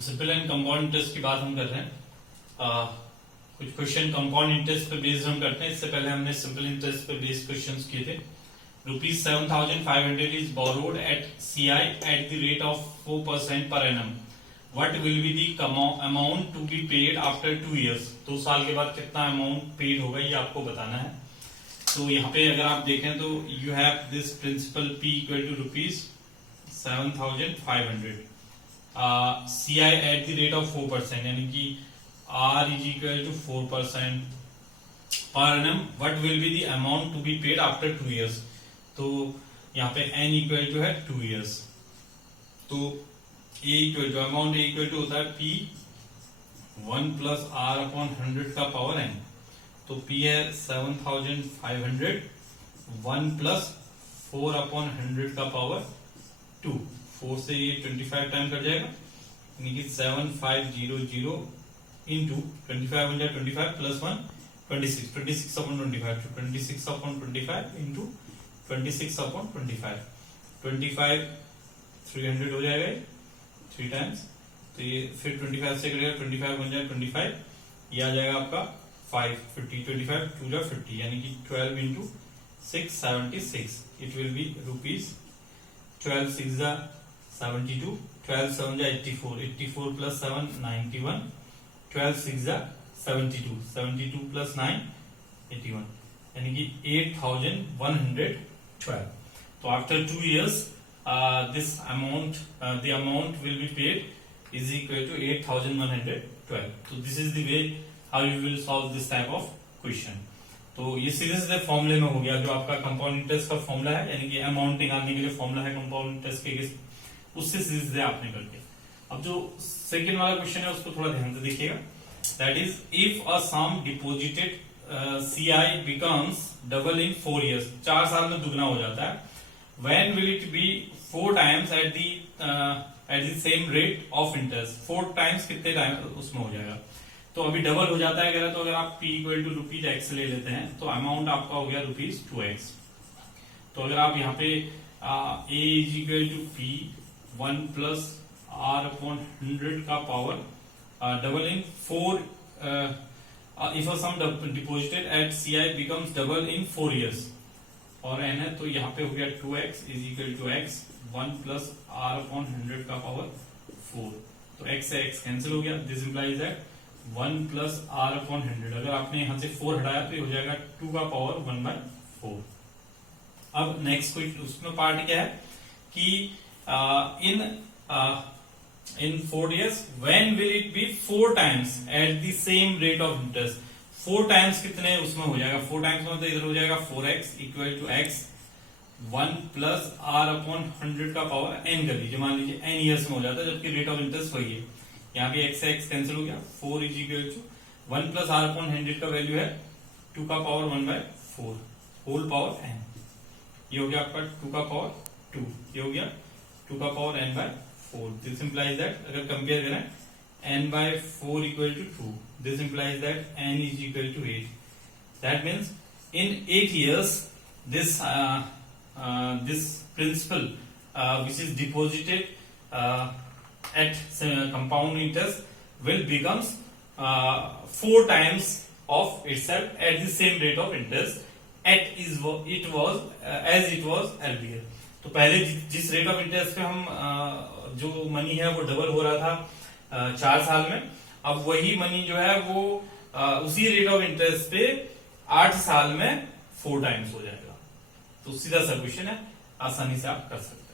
Simple and compound interest की बात हम कर रहे हैं। कुछ क्वेश्चन कंपाउंड इंटरेस्ट पे बेस्ड हम करते हैं। इससे पहले हमने सिंपल इंटरेस्ट पे बेस्ड क्वेश्चंस किए थे। ₹7,500 is borrowed at CI at the rate of 4% per annum. What will be the amount to be paid after 2 years? 2 साल के बाद कितना अमाउंट पेड होगा ये आपको बताना है। तो यहाँ पे अगर आप देखें तो you have this principal P equal to ₹7,500 CI at the rate of 4%, यानी कि R इज इक्वल टू 4% पर annum. What will be the amount to be paid after 2 years? तो यहाँ पे N इक्वल टू है 2 years। तो A equal to amount A equal to होता है P 1 प्लस R अपॉन 100 का पावर N। तो P है 7,500 1 प्लस 4 अपॉन 100 का पावर 2। 4 से ये 25 टाइम कट जाएगा, यानी कि 7500 इंटू 25 प्लस 1 26 अपॉन 25, तो 26 अपॉन 25 इंटू 26 अपॉन 25 300 हो जाएगा 3 टाइम्स। तो ये फिर 25 से करेगा 25 बन जाए 25, ये आ जाएगा आपका 550 25 2 जा 50, यानी कि 12 इंटू 6 76। इट विल बी ₹12 6 जा 72, 12 7 जा 84 प्लस 7 91, 12 6 जा 72 प्लस 9 81, यानी कि 8,112। तो after 2 years this amount the amount will be paid is equal to 8,112. So this is the way how you will solve this type of question. तो ये सीधे सीधे फॉर्मूले में हो गया जो आपका कंपाउंड इंटरेस्ट का फॉर्मूला है, यानी कि अमाउंट निकालने के लिए फॉर्मूला है कंपाउंड इंटरेस्ट के, उससे सीधे सीधे आपने करके। अब जो सेकेंड वाला क्वेश्चन है उसको थोड़ा ध्यान से देखिएगा। That is if a sum deposited CI becomes double in 4 years, 4 साल में दुगना हो जाता है। When will it be 4 times at the same rate of interest? 4 times कितने टाइम उसमें हो जाएगा? तो अभी डबल हो जाता है कह रहा, तो अगर आप P इक्वल टू ₹X ले लेते हैं तो अमाउंट आपका हो गया ₹2X। तो अगर आप यहाँ पे A is equal to P 1 plus R upon 100 का power double in 4 if a sum deposited at CI becomes double in 4 years और N है, तो यहाँ पे हो गया 2X is equal to X 1 plus R upon 100 का पावर 4। तो X से X कैंसिल हो गया। This implies that 1 plus R upon 100, अगर आपने यहाँ से 4 हटाया तो ये हो जाएगा 2 का पावर 1/4। अब नेक्स्ट कोई उसमें पार्ट क्या है कि in 4 years when will it be 4 times at the same rate of interest? 4 times कितने उसमें हो जाएगा? 4 times में तो इधर हो जाएगा 4X equal to X 1 plus R upon 100 का पावर N कर लीजिए। मान लीजिए N ईयर्स में हो जाता है, जबकि रेट ऑफ इंटरेस्ट वही है। यहाँ पे X से X कैंसिल हो गया। 4 is equal to 1 plus R upon 100 का वैल्यू है 2 का पावर 1/4 होल पावर N। ये हो गया आपका 2 का पावर 2, ये हो गया 2 का power N/4। This implies that अगर कंपेयर करें N/4 equal to 2, this implies that N is equal to 8. That means in 8 years this principal which is deposited at compound interest will becomes 4 times of itself at the same rate of interest as it was earlier. तो पहले जिस rate of interest पे हम जो money है वो double हो रहा था 4 साल में, अब वही मनी जो है वो उसी रेट ऑफ इंटरेस्ट पे 8 साल में 4 टाइम्स हो जाएगा। तो सीधा सा क्वेश्चन है, आसानी से आप कर सकते हैं।